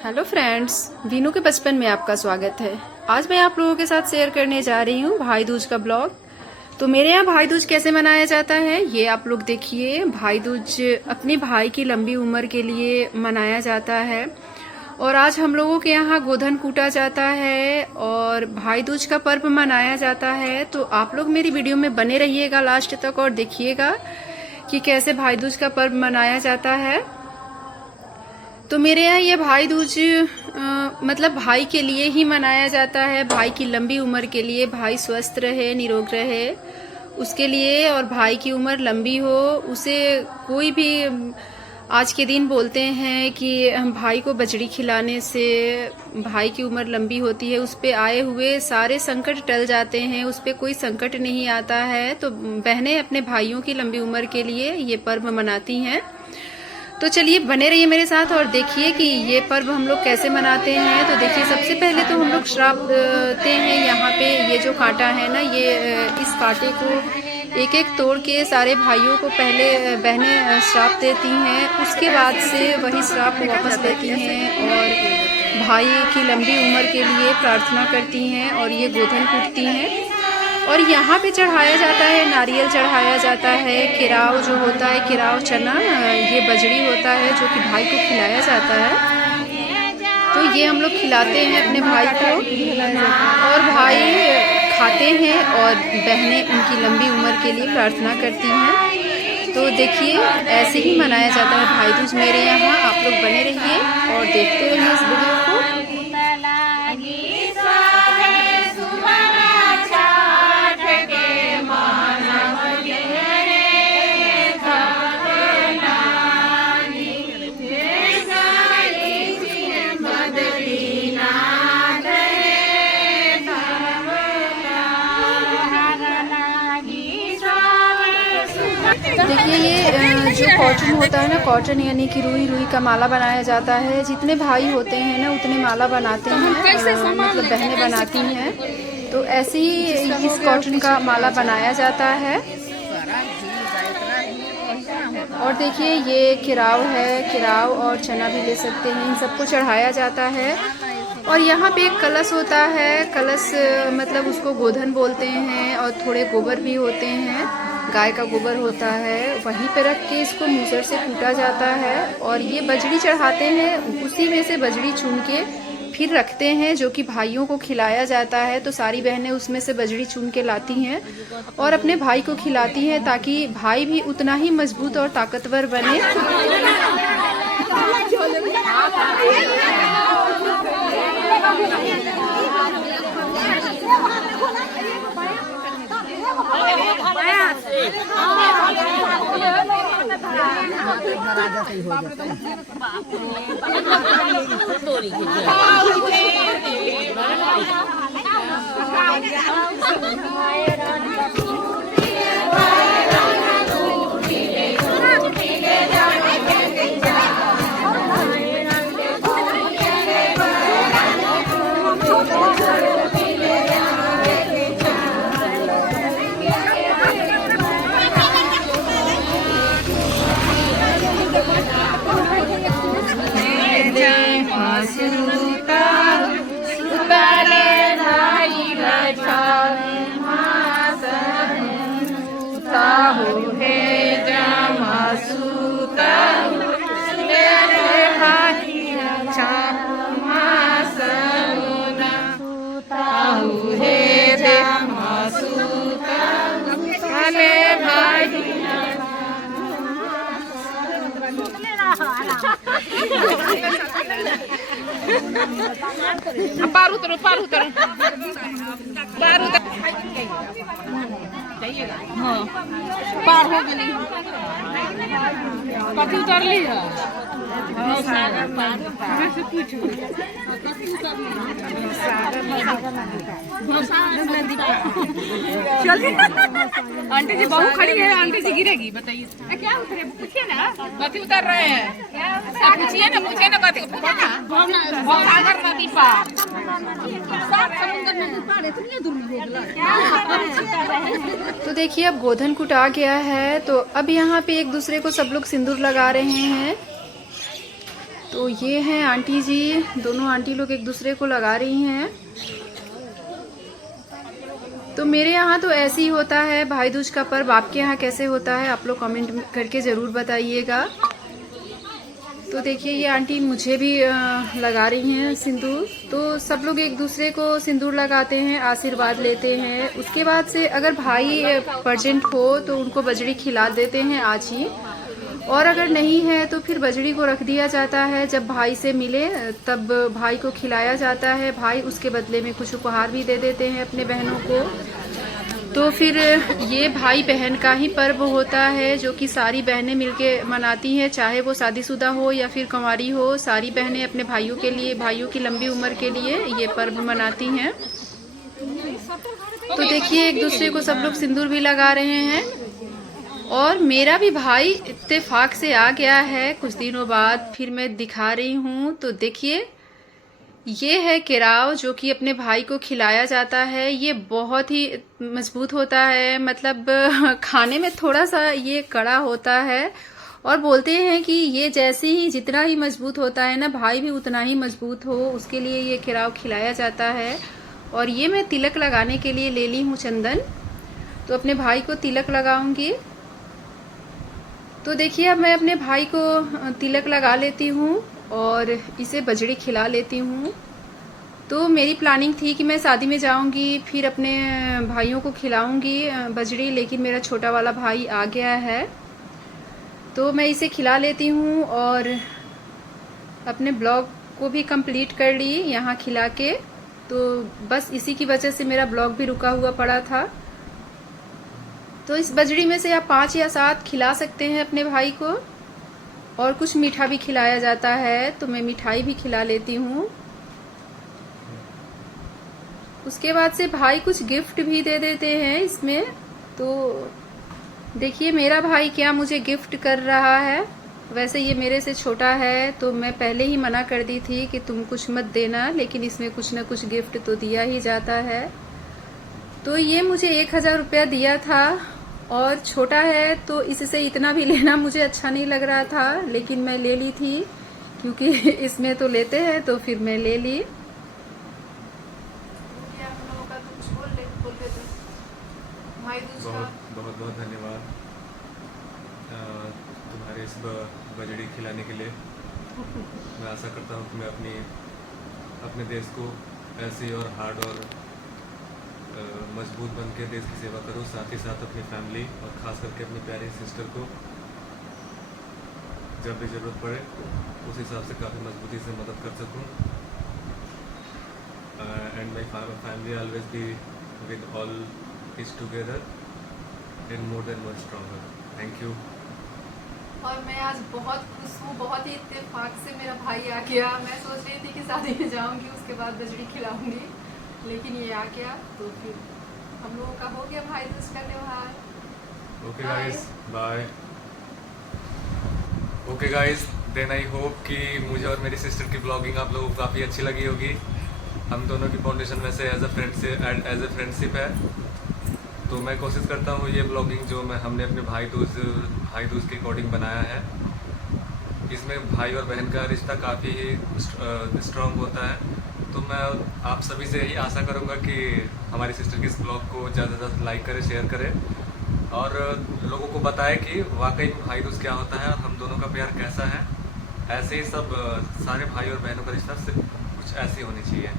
Hello friends, Veenu के बचपन में आपका स्वागत है। आज मैं आप लोगों के साथ शेयर करने जा रही हूँ भाई दूज का ब्लॉग। तो मेरे यहाँ भाई दूज कैसे मनाया जाता है ये आप लोग देखिए। भाई दूज अपने भाई की लंबी उम्र के लिए मनाया जाता है और आज हम लोगों के यहाँ गोधन कूटा जाता है और भाई दूज का पर्व मनाया जाता है। तो आप लोग मेरी वीडियो में बने रहिएगा लास्ट तक और देखिएगा कि कैसे भाई दूज का पर्व मनाया जाता है। तो मेरे यहाँ ये भाई दूज मतलब भाई के लिए ही मनाया जाता है, भाई की लंबी उम्र के लिए, भाई स्वस्थ रहे, निरोग रहे उसके लिए, और भाई की उम्र लंबी हो उसे। कोई भी आज के दिन बोलते हैं कि भाई को बजड़ी खिलाने से भाई की उम्र लंबी होती है, उस पे आए हुए सारे संकट टल जाते हैं, उस पे कोई संकट नहीं आता है। तो बहनें अपने भाइयों की लंबी उम्र के लिए ये पर्व मनाती हैं। तो चलिए बने रहिए मेरे साथ और देखिए कि ये पर्व हम लोग कैसे मनाते हैं। तो देखिए सबसे पहले तो हम लोग श्राप देते हैं। यहाँ पे ये जो कांटा है ना, ये इस कांटे को एक एक तोड़ के सारे भाइयों को पहले बहनें श्राप देती हैं, उसके बाद से वही श्राप वापस लेती हैं और भाई की लंबी उम्र के लिए प्रार्थना करती हैं और ये गोधन कूटती हैं। और यहाँ पे चढ़ाया जाता है, नारियल चढ़ाया जाता है, केराव जो होता है, केराव चना, ये बजड़ी होता है जो कि भाई को खिलाया जाता है। तो ये हम लोग खिलाते हैं अपने भाई को और भाई खाते हैं और बहनें उनकी लंबी उम्र के लिए प्रार्थना करती हैं। तो देखिए ऐसे ही मनाया जाता है भाई दूज मेरे यहाँ। आप लोग बने रहिए और देखते रहिए इस वीडियो को। देखिए ये जो कॉटन होता है ना, कॉटन यानी कि रुई का माला बनाया जाता है। जितने भाई होते हैं ना उतने माला बनाते हैं, मतलब बहनें बनाती हैं। तो ऐसे ही इस कॉटन का माला बनाया जाता है। और देखिए ये केराव है, केराव और चना भी ले सकते हैं, इन सबको चढ़ाया जाता है। और यहाँ पे एक कलश होता है, कलश मतलब उसको गोधन बोलते हैं, और थोड़े गोबर भी होते हैं, गाय का गोबर होता है, वहीं पे रख के इसको मूसर से कूटा जाता है। और ये बजड़ी चढ़ाते हैं, उसी में से बजड़ी चुन के फिर रखते हैं जो कि भाइयों को खिलाया जाता है। तो सारी बहनें उसमें से बजड़ी चुन के लाती हैं और अपने भाई को खिलाती हैं ताकि भाई भी उतना ही मजबूत और ताकतवर बने। पार उतरो हाँ पार हो गई कथी उतर ली है आंटी जी बहू खड़ी है, आंटी जी गिरेगी, बताइए क्या उतरे, पूछिए ना कथी उतर रहे हैं, पूछिए ना कथी सागर नदी पार, समुद्र नदी पार इतनी दूर में हो गया। तो देखिए अब गोधन कुटा गया है, तो अब यहाँ पे एक दूसरे को सब लोग सिंदूर लगा रहे हैं। तो ये हैं आंटी जी, दोनों आंटी लोग एक दूसरे को लगा रही हैं। तो मेरे यहाँ तो ऐसे ही होता है भाई दूज का पर्व। आपके यहाँ कैसे होता है आप लोग कमेंट करके ज़रूर बताइएगा। तो देखिए ये आंटी मुझे भी लगा रही हैं सिंदूर। तो सब लोग एक दूसरे को सिंदूर लगाते हैं, आशीर्वाद लेते हैं। उसके बाद से अगर भाई प्रेजेंट हो तो उनको बजड़ी खिला देते हैं आज ही, और अगर नहीं है तो फिर बजड़ी को रख दिया जाता है। जब भाई से मिले तब भाई को खिलाया जाता है। भाई उसके बदले में कुछ उपहार भी दे देते हैं अपने बहनों को। तो फिर ये भाई बहन का ही पर्व होता है जो कि सारी बहनें मिलके मनाती हैं, चाहे वो शादीशुदा हो या फिर कुंवारी हो। सारी बहनें अपने भाइयों के लिए, भाइयों की लंबी उम्र के लिए ये पर्व मनाती हैं। तो देखिए एक दूसरे को सब लोग सिंदूर भी लगा रहे हैं। और मेरा भी भाई इत्तेफाक से आ गया है कुछ दिनों बाद, फिर मैं दिखा रही हूँ। तो देखिए ये है केराव जो कि अपने भाई को खिलाया जाता है। ये बहुत ही मजबूत होता है, मतलब खाने में थोड़ा सा ये कड़ा होता है। और बोलते हैं कि ये जैसे ही जितना ही मजबूत होता है ना, भाई भी उतना ही मजबूत हो, उसके लिए ये केराव खिलाया जाता है। और ये मैं तिलक लगाने के लिए ले ली हूँ चंदन, तो अपने भाई को तिलक लगाऊंगी। तो देखिए अब मैं अपने भाई को तिलक लगा लेती हूँ और इसे बजड़ी खिला लेती हूँ। तो मेरी प्लानिंग थी कि मैं शादी में जाऊंगी फिर अपने भाइयों को खिलाऊंगी बजड़ी, लेकिन मेरा छोटा वाला भाई आ गया है तो मैं इसे खिला लेती हूँ। और अपने ब्लॉग को भी कंप्लीट कर ली यहाँ खिला के। तो बस इसी की वजह से मेरा ब्लॉग भी रुका हुआ पड़ा था। तो इस बजड़ी में से आप 5 या 7 खिला सकते हैं अपने भाई को, और कुछ मीठा भी खिलाया जाता है तो मैं मिठाई भी खिला लेती हूँ। उसके बाद से भाई कुछ गिफ्ट भी दे देते हैं इसमें। तो देखिए मेरा भाई क्या मुझे गिफ्ट कर रहा है। वैसे ये मेरे से छोटा है तो मैं पहले ही मना कर दी थी कि तुम कुछ मत देना, लेकिन इसमें कुछ न कुछ गिफ्ट तो दिया ही जाता है। तो ये मुझे 1000 रुपया दिया था, और छोटा है तो इससे इतना भी लेना मुझे अच्छा नहीं लग रहा था, लेकिन मैं ले ली थी क्योंकि इसमें तो लेते हैं, तो फिर मैं ले ली। बहुत बहुत धन्यवाद तुम्हारे इस बजड़ी खिलाने के लिए। मैं आशा करता हूँ कि मैं अपने देश को ऐसे और हार्ड और मजबूत बन के देश की सेवा करूँ, साथ ही साथ अपनी फैमिली और ख़ास करके अपनी प्यारी सिस्टर को जब भी ज़रूरत पड़े उस हिसाब से काफ़ी मजबूती से मदद कर सकूँ। And my family always be with all is together and more than more stronger. Thank you. और मैं आज बहुत खुश हूँ, बहुत ही इत्तेफाक से मेरा भाई आ गया। मैं सोच रही थी कि शादी में जाऊंगी उसके बाद बजड़ी खिलाऊंगी, लेकिन ये आ गया तो फिर हम लोगों का हो गया भाई दूज का त्योहार। Okay guys, bye. Okay guys, then I hope कि मुझे और मेरी सिस्टर की ब्लॉगिंग आप लोगों को काफ़ी अच्छी लगी होगी। हम दोनों की फाउंडेशन में से एज ए फ्रेंडशिप है, तो मैं कोशिश करता हूँ ये ब्लॉगिंग जो हमने अपने भाई दूज के अकॉर्डिंग बनाया है, इसमें भाई और बहन का रिश्ता काफ़ी ही स्ट्रॉन्ग होता है। तो मैं आप सभी से यही आशा करूँगा कि हमारी सिस्टर के इस ब्लॉग को ज़्यादा से ज़्यादा लाइक करें, शेयर करें और लोगों को बताएं कि वाकई में भाई दूज क्या होता है और हम दोनों का प्यार कैसा है। ऐसे ही सब सारे भाई और बहनों का रिश्ता कुछ ऐसी होनी चाहिए।